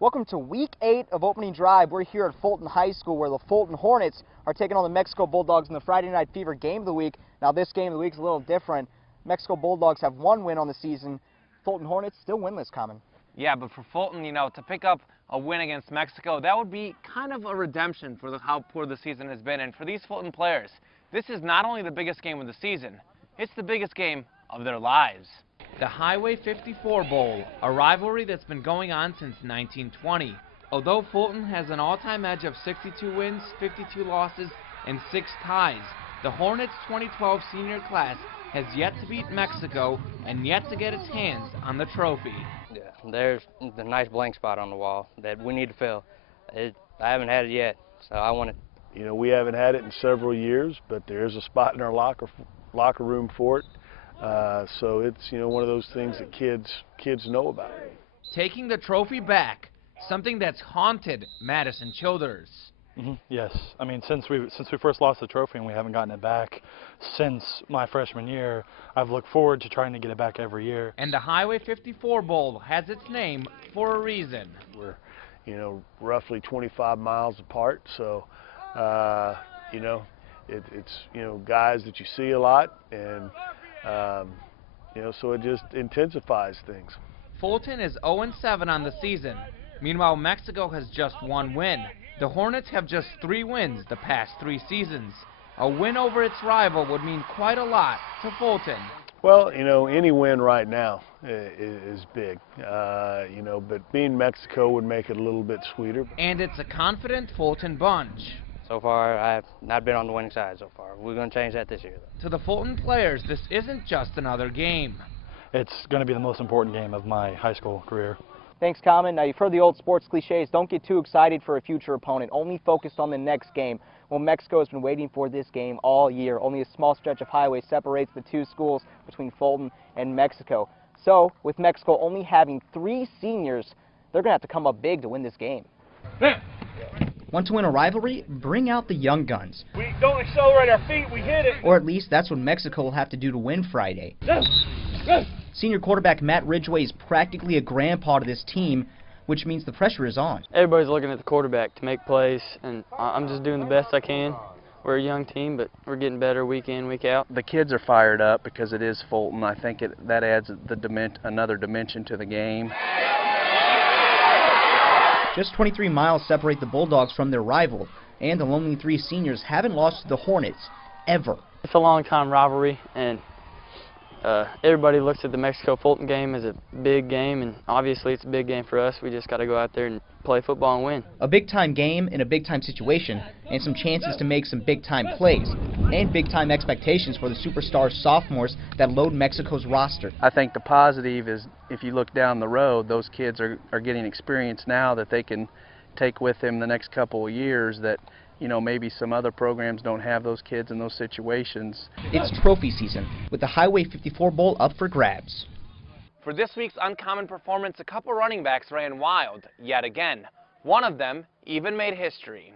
Welcome to Week 8 of Opening Drive. We're here at Fulton High School where the Fulton Hornets are taking on the Mexico Bulldogs in the Friday Night Fever Game of the Week. Now this game of the week is a little different. Mexico Bulldogs have one win on the season. Fulton Hornets still winless, Common. Yeah, but for Fulton, to pick up a win against Mexico, that would be kind of a redemption for how poor the season has been. And for these Fulton players, this is not only the biggest game of the season, it's the biggest game of their lives. The Highway 54 Bowl, a rivalry that's been going on since 1920. Although Fulton has an all-time edge of 62 wins, 52 losses, and 6 ties, the Hornets' 2012 senior class has yet to beat Mexico and yet to get its hands on the trophy. Yeah, there's the nice blank spot on the wall that we need to fill. I haven't had it yet, so I want it. We haven't had it in several years, but there is a spot in our locker room for it. So it's one of those things that kids know about. Taking the trophy back, something that's haunted Madison Childers. Yes, I mean since we first lost the trophy and we haven't gotten it back since my freshman year, I've looked forward to trying to get it back every year. And the Highway 54 Bowl has its name for a reason. We're roughly 25 miles apart, so it's guys that you see a lot, and so it just intensifies things. Fulton is 0-7 on the season. Meanwhile, Mexico has just one win. The Hornets have just 3 wins the past 3 seasons. A win over its rival would mean quite a lot to Fulton. Well, any win right now is big, but being Mexico would make it a little bit sweeter. And it's a confident Fulton bunch. So far, I have not been on the winning side so far. We're going to change that this year, though. To the Fulton players, this isn't just another game. It's going to be the most important game of my high school career. Thanks, Common. Now, you've heard the old sports cliches. Don't get too excited for a future opponent. Only focus on the next game. Well, Mexico has been waiting for this game all year. Only a small stretch of highway separates the two schools between Fulton and Mexico. So, with Mexico only having 3 seniors, they're going to have to come up big to win this game. Want to win a rivalry? Bring out the young guns. We don't accelerate our feet, we hit it. Or at least that's what Mexico will have to do to win Friday. Senior quarterback Matt Ridgway is practically a grandpa to this team, which means the pressure is on. Everybody's looking at the quarterback to make plays, and I'm just doing the best I can. We're a young team, but we're getting better week in, week out. The kids are fired up because it is Fulton. I think that adds another dimension to the game. Just 23 miles separate the Bulldogs from their rival, and the lonely 3 seniors haven't lost to the Hornets, ever. It's a long-time rivalry, and everybody looks at the Mexico-Fulton game as a big game, and obviously it's a big game for us. We just got to go out there and play football and win. A big-time game in a big-time situation, and some chances to make some big-time plays, and big-time expectations for the superstar sophomores that load Mexico's roster. I think the positive is if you look down the road, those kids are getting experience now that they can take with them the next couple of years that maybe some other programs don't have those kids in those situations. It's trophy season, with the Highway 54 Bowl up for grabs. For this week's uncommon performance, a couple running backs ran wild yet again. One of them even made history.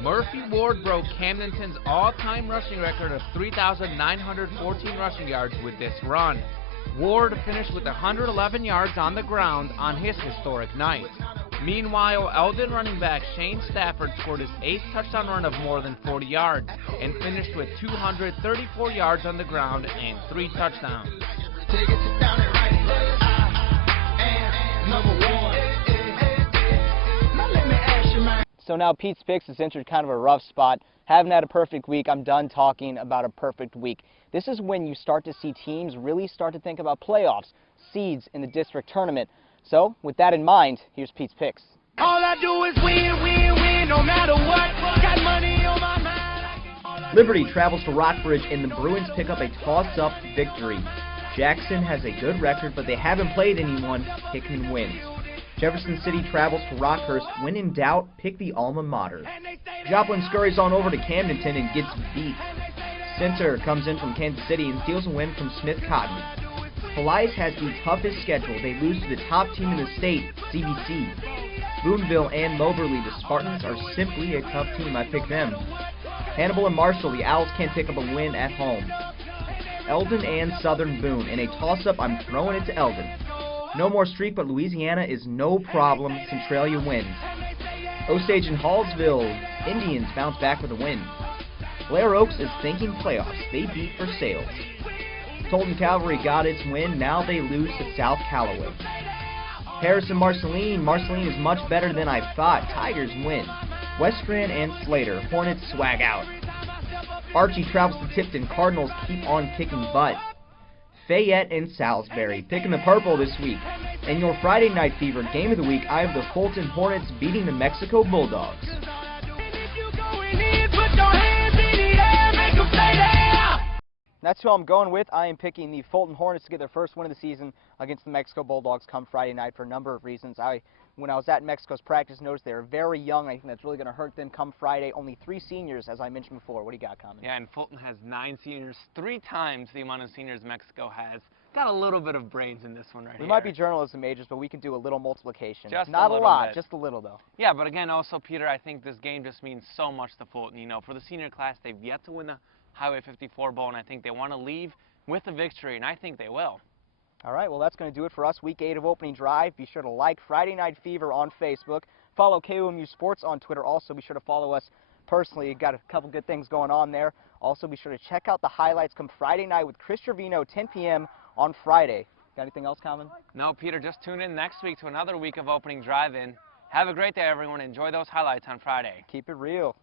Murphy Ward broke Camdenton's all-time rushing record of 3,914 rushing yards with this run. Ward finished with 111 yards on the ground on his historic night. Meanwhile, Eldon running back Shane Stafford scored his 8th touchdown run of more than 40 yards and finished with 234 yards on the ground and 3 touchdowns. So now Pete's Picks has entered kind of a rough spot. Haven't had a perfect week. I'm done talking about a perfect week. This is when you start to see teams really start to think about playoffs, seeds in the district tournament. So, with that in mind, here's Pete's Picks. All I do is win, win, win, no matter what. Got money on my mind. Liberty travels to Rockbridge, and the Bruins pick up a toss-up victory. Jackson has a good record, but they haven't played anyone. Hickman wins. Jefferson City travels to Rockhurst. When in doubt, pick the alma mater. Joplin scurries on over to Camdenton and gets beat. Center comes in from Kansas City and steals a win from Smith Cotton. Pelias has the toughest schedule. They lose to the top team in the state, CBC. Boonville and Moberly, the Spartans, are simply a tough team. I pick them. Hannibal and Marshall, the Owls can't pick up a win at home. Eldon and Southern Boone. In a toss-up, I'm throwing it to Eldon. No more streak, but Louisiana is no problem. Centralia wins. Osage and Hallsville Indians bounce back with a win. Blair Oaks is thinking playoffs. They beat Versailles. Tolton Cavalry got its win. Now they lose to South Callaway. Harrison Marceline. Marceline is much better than I thought. Tigers win. Westran and Slater. Hornets swag out. Archie travels to Tipton. Cardinals keep on kicking butt. Fayette and Salisbury picking the purple this week. And your Friday Night Fever game of the week, I have the Fulton Hornets beating the Mexico Bulldogs. That's who I'm going with. I am picking the Fulton Hornets to get their first win of the season against the Mexico Bulldogs come Friday night for a number of reasons. When I was at Mexico's practice, noticed they're very young. I think that's really going to hurt them come Friday. Only 3 seniors, as I mentioned before. What do you got, Common? Yeah, and Fulton has 9 seniors, 3 times the amount of seniors Mexico has. Got a little bit of brains in this one right here. We might be journalism majors, but we can do a little multiplication. Just not a lot, bit. just a little, though. Yeah, but again, also, Peter, I think this game just means so much to Fulton. You know, for the senior class, they've yet to win the Highway 54 Bowl, and I think they want to leave with a victory, and I think they will. All right, well, that's going to do it for us. Week 8 of Opening Drive. Be sure to like Friday Night Fever on Facebook. Follow KOMU Sports on Twitter. Also, be sure to follow us personally. Got a couple good things going on there. Also, be sure to check out the highlights come Friday night with Chris Trevino, 10 p.m. on Friday. Got anything else, Common? No, Peter, just tune in next week to another week of Opening Drive-In. Have a great day, everyone. Enjoy those highlights on Friday. Keep it real.